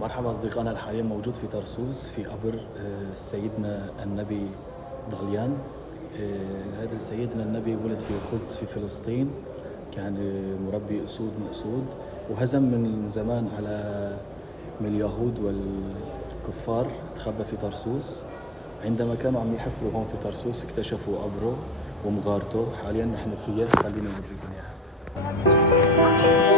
مرحبا أصدقائنا، الحاليا موجود في طرسوس في قبر سيدنا النبي ضليان. هذا سيدنا النبي ولد في القدس في فلسطين، كان مربي أسود مأسود، وهزم من زمان من اليهود والكفار. تخبى في طرسوس. عندما كانوا عم يحفروا هون في طرسوس اكتشفوا قبره ومغارته. حاليا نحن فيها، خلينا نوريكم اياها.